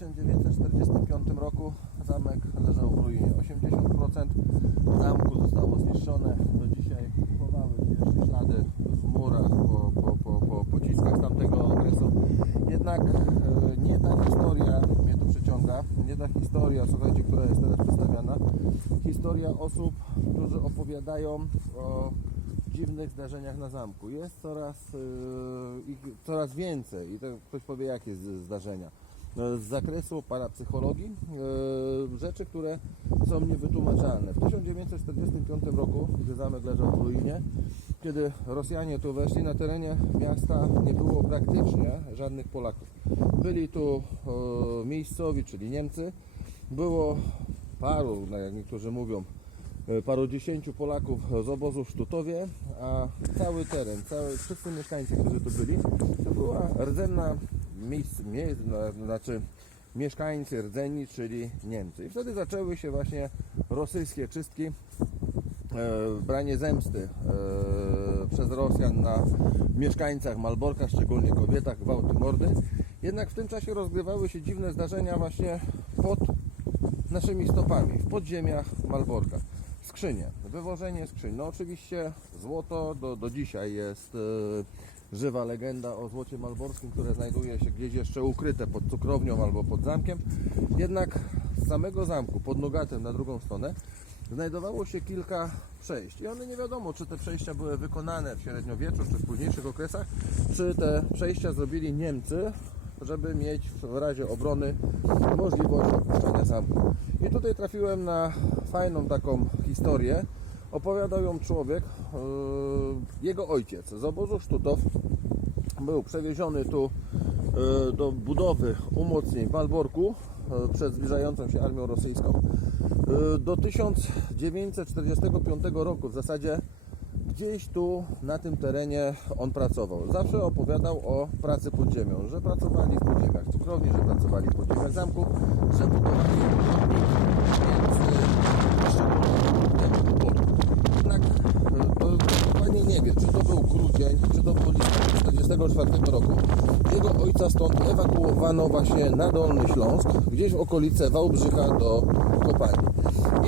1945 roku zamek leżał w ruinie. 80% zamku zostało zniszczone. Do dzisiaj chowały jeszcze ślady w murach po, po, po, po pociskach tamtego okresu. Jednak e, nie ta historia mnie tu przyciąga. Nie ta historia, słuchajcie, która jest teraz przedstawiana. Historia osób, którzy opowiadają o dziwnych zdarzeniach na zamku. Jest coraz, ich coraz więcej i to ktoś powie jakie z- zdarzenia. No, Z zakresu parapsychologii, yy, rzeczy, które są niewytłumaczalne. W 1945 roku, gdy zamek leżał w ruinie, kiedy Rosjanie tu weszli, na terenie miasta nie było praktycznie żadnych Polaków. Byli tu yy, miejscowi, czyli Niemcy. Było paru, no jak niektórzy mówią, e, parudziesięciu Polaków z obozu w Sztutowie, a cały teren, cały, wszyscy mieszkańcy, którzy tu byli, to była rdzenna miejsc, mie, na- znaczy mieszkańcy rdzenni, czyli Niemcy. I wtedy zaczęły się właśnie rosyjskie czystki, e, branie zemsty e, przez Rosjan na mieszkańcach Malborka, szczególnie kobietach, gwałty, mordy. Jednak w tym czasie rozgrywały się dziwne zdarzenia właśnie pod naszymi stopami w podziemiach Malborka. Skrzynie, wywożenie skrzyń. No oczywiście złoto do, do dzisiaj jest e, żywa legenda o złocie malborskim, które znajduje się gdzieś jeszcze ukryte pod cukrownią albo pod zamkiem. Jednak z samego zamku, pod Nogatem na drugą stronę, znajdowało się kilka przejść. I one nie wiadomo, czy te przejścia były wykonane w średniowieczu, czy w późniejszych okresach, czy te przejścia zrobili Niemcy, żeby mieć w razie obrony możliwość opuszczenia zamku. I tutaj trafiłem na fajną taką historię. Opowiadał ją człowiek, yy, jego ojciec z obozu Sztutow był przewieziony tu yy, do budowy umocnień w Malborku yy, przed zbliżającą się armią rosyjską. Do 1945 roku w zasadzie gdzieś tu na tym terenie on pracował. Zawsze opowiadał o pracy pod ziemią, że pracowali w podziemiach cukrowni, że pracowali w podziemiach zamku, że budowali między poszczególnymi Jednak e, to dokładnie nie wie, czy to był grudzień, czy był listopad 1944 roku. Jego ojca stąd ewakuowano właśnie na Dolny Śląsk, gdzieś w okolice Wałbrzycha do kopalni.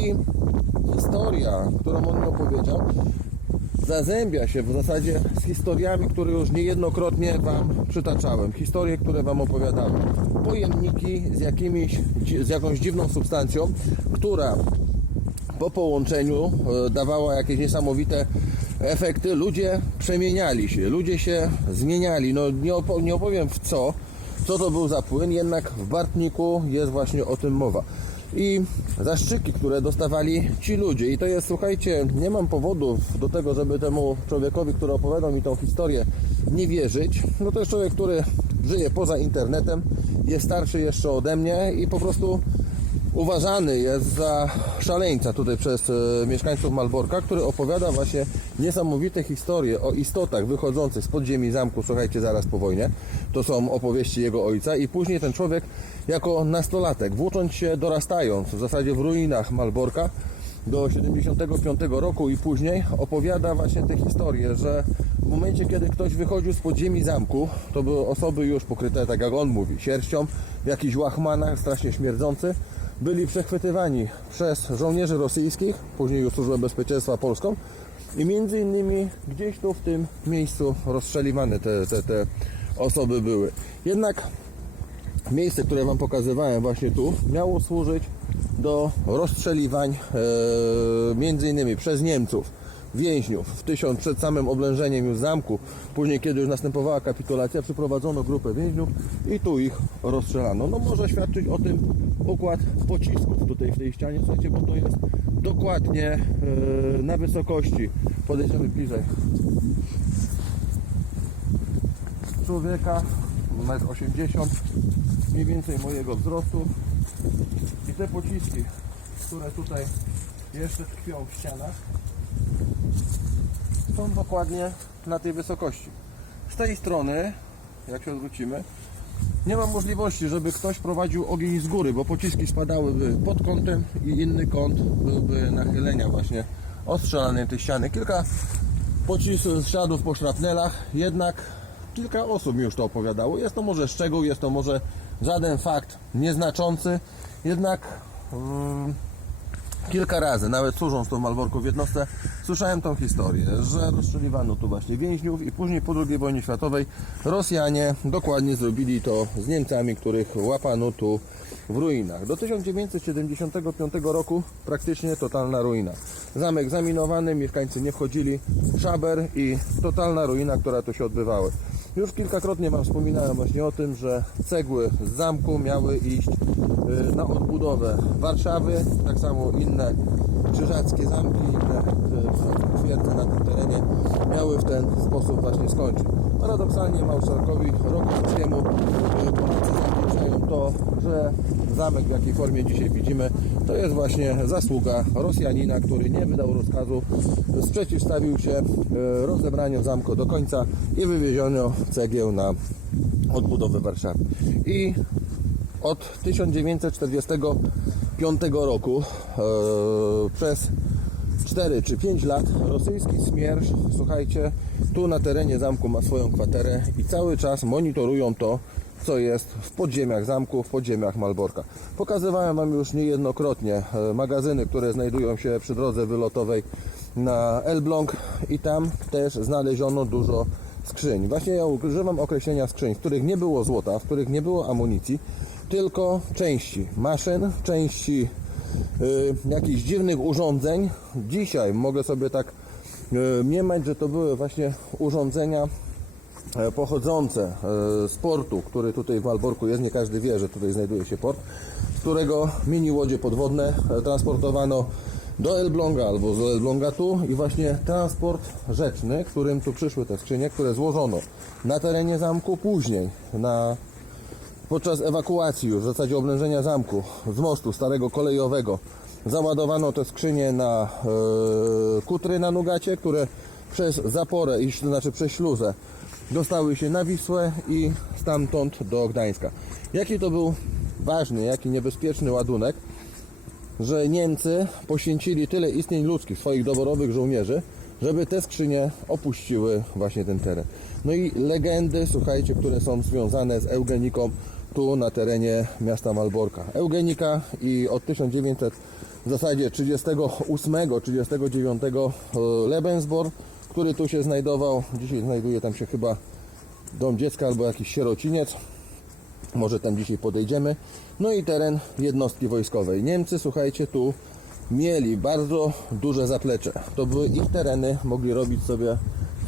I historia, którą on mi opowiedział, zazębia się w zasadzie z historiami, które już niejednokrotnie Wam przytaczałem. Historie, które Wam opowiadałem. Pojemniki z, jakimiś, z jakąś dziwną substancją, która po połączeniu e, dawała jakieś niesamowite efekty. Ludzie przemieniali się, ludzie się zmieniali. No nie, opo- nie opowiem w co, co to był za płyn, jednak w Bartniku jest właśnie o tym mowa. I zaszczyki, które dostawali ci ludzie, i to jest, słuchajcie, nie mam powodów do tego, żeby temu człowiekowi, który opowiadał mi tą historię, nie wierzyć. No to jest człowiek, który żyje poza internetem, jest starszy jeszcze ode mnie i po prostu uważany jest za szaleńca tutaj przez e, mieszkańców Malborka, który opowiada właśnie niesamowite historie o istotach wychodzących z podziemi zamku, słuchajcie, zaraz po wojnie. To są opowieści jego ojca i później ten człowiek jako nastolatek, włócząc się, dorastając w zasadzie w ruinach Malborka, do 75 roku i później opowiada właśnie te historie, że w momencie, kiedy ktoś wychodził z podziemi zamku, to były osoby już pokryte, tak jak on mówi, sierścią, w jakichś łachmanach, strasznie śmierdzący, byli przechwytywani przez żołnierzy rosyjskich, później już Służbę Bezpieczeństwa Polską i między innymi gdzieś tu w tym miejscu rozstrzeliwane te, te, te osoby były. Jednak miejsce, które Wam pokazywałem właśnie tu, miało służyć do rozstrzeliwań e, między innymi przez Niemców więźniów w tysiąc przed samym oblężeniem już zamku. Później, kiedy już następowała kapitulacja, przyprowadzono grupę więźniów i tu ich rozstrzelano. No może świadczyć o tym układ pocisków tutaj w tej ścianie, słuchajcie, bo to jest dokładnie e, na wysokości. Podejdziemy bliżej człowieka, 1,80 m, mniej więcej mojego wzrostu. I te pociski, które tutaj jeszcze tkwią w ścianach, są dokładnie na tej wysokości. Z tej strony, jak się odwrócimy, nie ma możliwości, żeby ktoś prowadził ogień z góry, bo pociski spadałyby pod kątem i inny kąt byłby nachylenia właśnie ostrzelanej tej ściany. Kilka pocisków, śladów po szrapnelach, jednak kilka osób mi już to opowiadało. Jest to może szczegół, jest to może żaden fakt nieznaczący, jednak mm, kilka razy, nawet służąc tu w Malborku w jednostce, słyszałem tą historię, że rozstrzeliwano tu właśnie więźniów i później po II wojnie światowej Rosjanie dokładnie zrobili to z Niemcami, których łapano tu w ruinach. Do 1975 roku praktycznie totalna ruina. Zamek zaminowany, mieszkańcy nie wchodzili, szaber i totalna ruina, która tu się odbywała. Już kilkakrotnie Wam wspominałem właśnie o tym, że cegły z zamku miały iść y, na odbudowę Warszawy, tak samo inne krzyżackie zamki, inne y, twierdze na tym terenie miały w ten sposób właśnie skończyć. Paradoksalnie Małszarkowi rok temu y, Polacy zawdzięczają to, że zamek w jakiej formie dzisiaj widzimy, to jest właśnie zasługa Rosjanina, który nie wydał rozkazu, sprzeciwstawił się y, rozebraniu zamku do końca i wywiezieniu cegieł na odbudowę Warszawy. I od 1945 roku e, przez 4 czy 5 lat rosyjski smierż, słuchajcie, tu na terenie zamku ma swoją kwaterę i cały czas monitorują to, co jest w podziemiach zamku, w podziemiach Malborka. Pokazywałem Wam już niejednokrotnie e, magazyny, które znajdują się przy drodze wylotowej na Elbląg i tam też znaleziono dużo skrzyń. Właśnie ja używam określenia skrzyń, w których nie było złota, w których nie było amunicji, tylko części maszyn, części y, jakichś dziwnych urządzeń. Dzisiaj mogę sobie tak y, mniemać, że to były właśnie urządzenia pochodzące e, z portu, który tutaj w Malborku jest. Nie każdy wie, że tutaj znajduje się port, z którego mini łodzie podwodne e, transportowano do Elbląga albo z Elbląga tu i właśnie transport rzeczny, którym tu przyszły te skrzynie, które złożono na terenie zamku, później na podczas ewakuacji już w zasadzie oblężenia zamku z mostu starego kolejowego załadowano te skrzynie na e, kutry na Nugacie, które przez zaporę, to znaczy przez śluzę dostały się na Wisłę i stamtąd do Gdańska. Jaki to był ważny, jaki niebezpieczny ładunek, że Niemcy poświęcili tyle istnień ludzkich, swoich doborowych żołnierzy, żeby te skrzynie opuściły właśnie ten teren. No i legendy, słuchajcie, które są związane z eugeniką tu na terenie miasta Malborka. Eugenika i od 1900 w zasadzie 38-39 Lebensborn, który tu się znajdował, dzisiaj znajduje tam się chyba dom dziecka albo jakiś sierociniec, może tam dzisiaj podejdziemy. No i teren jednostki wojskowej. Niemcy, słuchajcie, tu mieli bardzo duże zaplecze. To były ich tereny, mogli robić sobie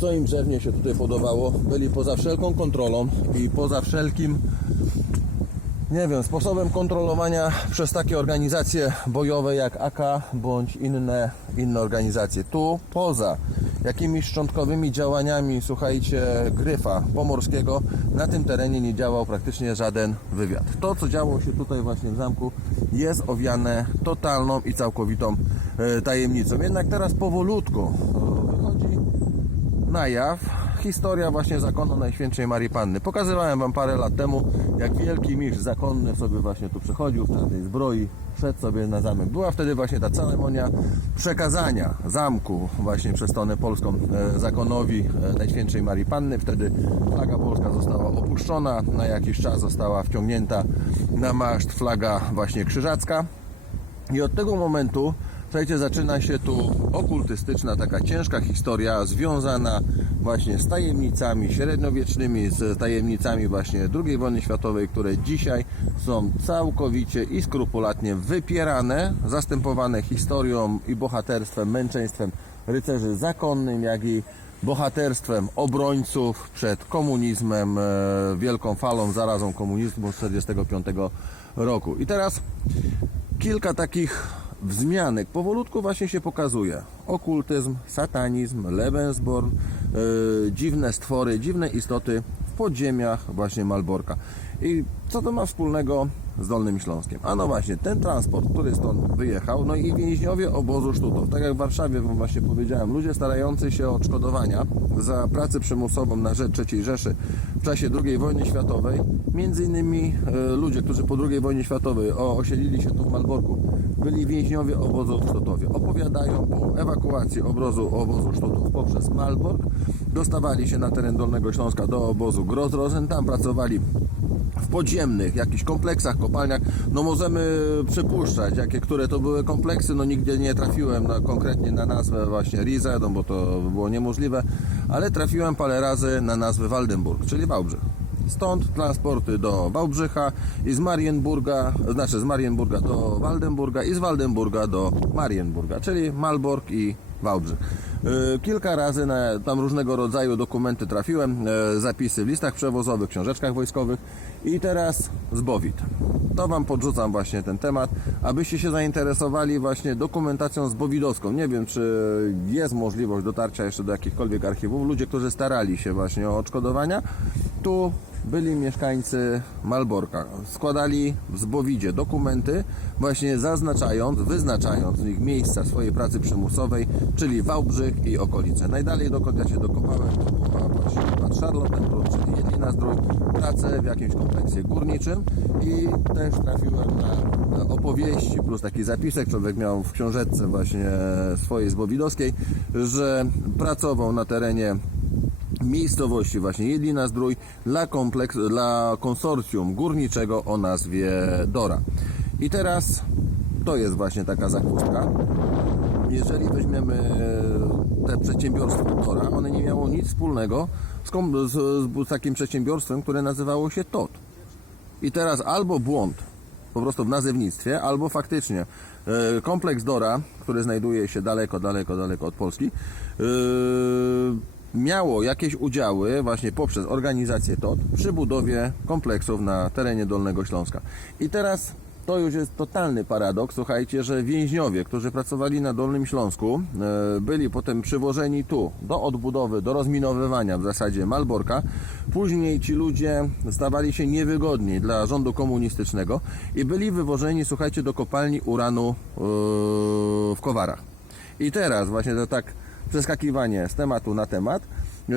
co im drzewnie się tutaj podobało. Byli poza wszelką kontrolą i poza wszelkim nie wiem, sposobem kontrolowania przez takie organizacje bojowe jak AK bądź inne, inne organizacje. Tu poza jakimiś szczątkowymi działaniami, słuchajcie, gryfa pomorskiego, na tym terenie nie działał praktycznie żaden wywiad. To, co działo się tutaj właśnie w zamku, jest owiane totalną i całkowitą e, tajemnicą. Jednak teraz powolutku e, wychodzi na jaw historia właśnie zakonu Najświętszej Marii Panny. Pokazywałem Wam parę lat temu, jak wielki mistrz zakonny sobie właśnie tu przychodził w czarnej zbroi, szedł sobie na zamek. Była wtedy właśnie ta ceremonia przekazania zamku właśnie przez stronę polską e, zakonowi e, Najświętszej Marii Panny. Wtedy flaga polska została opuszczona, na jakiś czas została wciągnięta na maszt flaga właśnie krzyżacka. I od tego momentu, słuchajcie, zaczyna się tu okultystyczna, taka ciężka historia związana właśnie z tajemnicami średniowiecznymi, z tajemnicami właśnie II wojny światowej, które dzisiaj są całkowicie i skrupulatnie wypierane, zastępowane historią i bohaterstwem, męczeństwem rycerzy zakonnym, jak i bohaterstwem obrońców przed komunizmem, e, wielką falą, zarazą komunizmu z 1945 roku. I teraz kilka takich wzmianek powolutku właśnie się pokazuje. Okultyzm, satanizm, Lebensborn, yy, dziwne stwory, dziwne istoty w podziemiach właśnie Malborka. I co to ma wspólnego z Dolnym Śląskiem. A no właśnie, ten transport, który stąd wyjechał, no i więźniowie obozu Sztutów. Tak jak w Warszawie wam właśnie powiedziałem, ludzie starający się o odszkodowania za pracę przymusową na rzecz III Rzeszy w czasie II wojny światowej, między innymi e, ludzie, którzy po II wojnie światowej o, osiedlili się tu w Malborku, byli więźniowie obozu Sztutowie. Opowiadają po ewakuacji obozu, obozu Sztutów poprzez Malbork, dostawali się na teren Dolnego Śląska do obozu Grozrozen, tam pracowali w podziemnych jakichś kompleksach, kopalniach, no możemy przypuszczać, jakie, które to były kompleksy, no nigdzie nie trafiłem na, konkretnie na nazwę właśnie Rize, no bo to było niemożliwe, ale trafiłem parę razy na nazwę Waldenburg, czyli Wałbrzych. Stąd transporty do Wałbrzycha i z Marienburga, znaczy z Marienburga do Waldenburga i z Waldenburga do Marienburga, czyli Malbork i Wałbrzych. Yy, Kilka razy na tam różnego rodzaju dokumenty trafiłem, yy, zapisy w listach przewozowych, książeczkach wojskowych i teraz zbowit. To Wam podrzucam właśnie ten temat, abyście się zainteresowali właśnie dokumentacją zbowidowską. Nie wiem, czy jest możliwość dotarcia jeszcze do jakichkolwiek archiwów. Ludzie, którzy starali się właśnie o odszkodowania, tu byli mieszkańcy Malborka. Składali w Zbowidzie dokumenty, właśnie zaznaczając, wyznaczając w nich miejsca swojej pracy przymusowej, czyli Wałbrzych i okolice. Najdalej dokąd ja się dokopałem, to była właśnie Bad Charlottenbrunn, czyli Jedlina Zdrój, pracę w jakimś kompleksie górniczym i też trafiłem na opowieści, plus taki zapisek człowiek miał w książeczce właśnie swojej zbowidowskiej, że pracował na terenie miejscowości właśnie Jedlina Zdrój dla, kompleks, dla konsorcjum górniczego o nazwie Dora. I teraz to jest właśnie taka zakładka. Jeżeli weźmiemy te przedsiębiorstwo Dora, one nie miało nic wspólnego z, z, z takim przedsiębiorstwem, które nazywało się TOT. I teraz albo błąd po prostu w nazewnictwie, albo faktycznie e, kompleks Dora, który znajduje się daleko, daleko, daleko od Polski, e, miało jakieś udziały właśnie poprzez organizację TOT przy budowie kompleksów na terenie Dolnego Śląska. I teraz to już jest totalny paradoks, słuchajcie, że więźniowie, którzy pracowali na Dolnym Śląsku, e, byli potem przywożeni tu do odbudowy, do rozminowywania w zasadzie Malborka. Później ci ludzie stawali się niewygodni dla rządu komunistycznego i byli wywożeni, słuchajcie, do kopalni uranu e, w Kowarach. I teraz właśnie to tak przeskakiwanie z tematu na temat. E,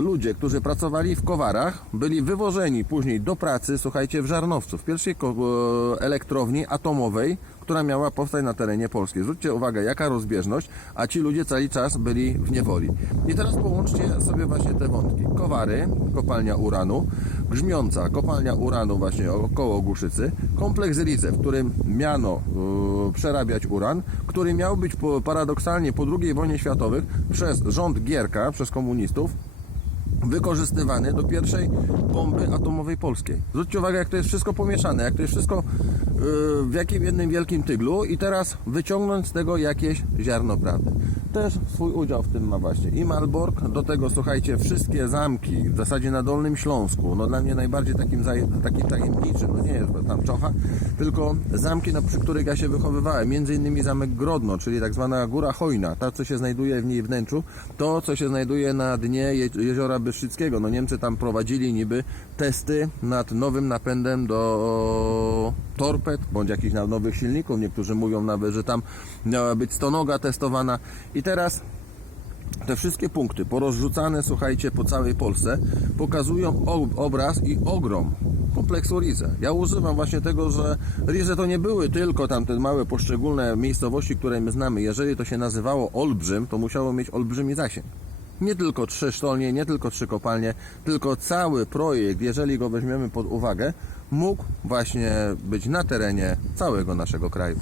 Ludzie, którzy pracowali w Kowarach, byli wywożeni później do pracy, słuchajcie, w Żarnowcu, w pierwszej e, elektrowni atomowej, która miała powstać na terenie Polski. Zwróćcie uwagę, jaka rozbieżność, a ci ludzie cały czas byli w niewoli. I teraz połączcie sobie właśnie te wątki. Kowary, kopalnia uranu, Grzmiąca, kopalnia uranu właśnie około Głuszycy, kompleks Rize, w którym miano e, przerabiać uran, który miał być po, paradoksalnie po II wojnie światowej przez rząd Gierka, przez komunistów, wykorzystywany do pierwszej bomby atomowej polskiej. Zwróćcie uwagę, jak to jest wszystko pomieszane, jak to jest wszystko yy, w jakim jednym wielkim tyglu i teraz wyciągnąć z tego jakieś ziarno prawdy. Też swój udział w tym ma właśnie. I Malbork, do tego słuchajcie, wszystkie zamki, w zasadzie na Dolnym Śląsku, no dla mnie najbardziej takim, takim tajemniczym, no nie jest tam czocha, tylko zamki, no, przy których ja się wychowywałem, między innymi zamek Grodno, czyli tak zwana Góra Hojna, ta co się znajduje w niej wnętrzu, to co się znajduje na dnie je jeziora Byszyckiego. No Niemcy tam prowadzili niby testy nad nowym napędem do torped, bądź jakichś nowych silników. Niektórzy mówią nawet, że tam miała być stonoga testowana. I teraz te wszystkie punkty porozrzucane, słuchajcie, po całej Polsce pokazują ob- obraz i ogrom kompleksu Rize. Ja używam właśnie tego, że Rize to nie były tylko tamte małe poszczególne miejscowości, które my znamy. Jeżeli to się nazywało Olbrzym, to musiało mieć olbrzymi zasięg. Nie tylko trzy sztolnie, nie tylko trzy kopalnie, tylko cały projekt, jeżeli go weźmiemy pod uwagę, mógł właśnie być na terenie całego naszego kraju.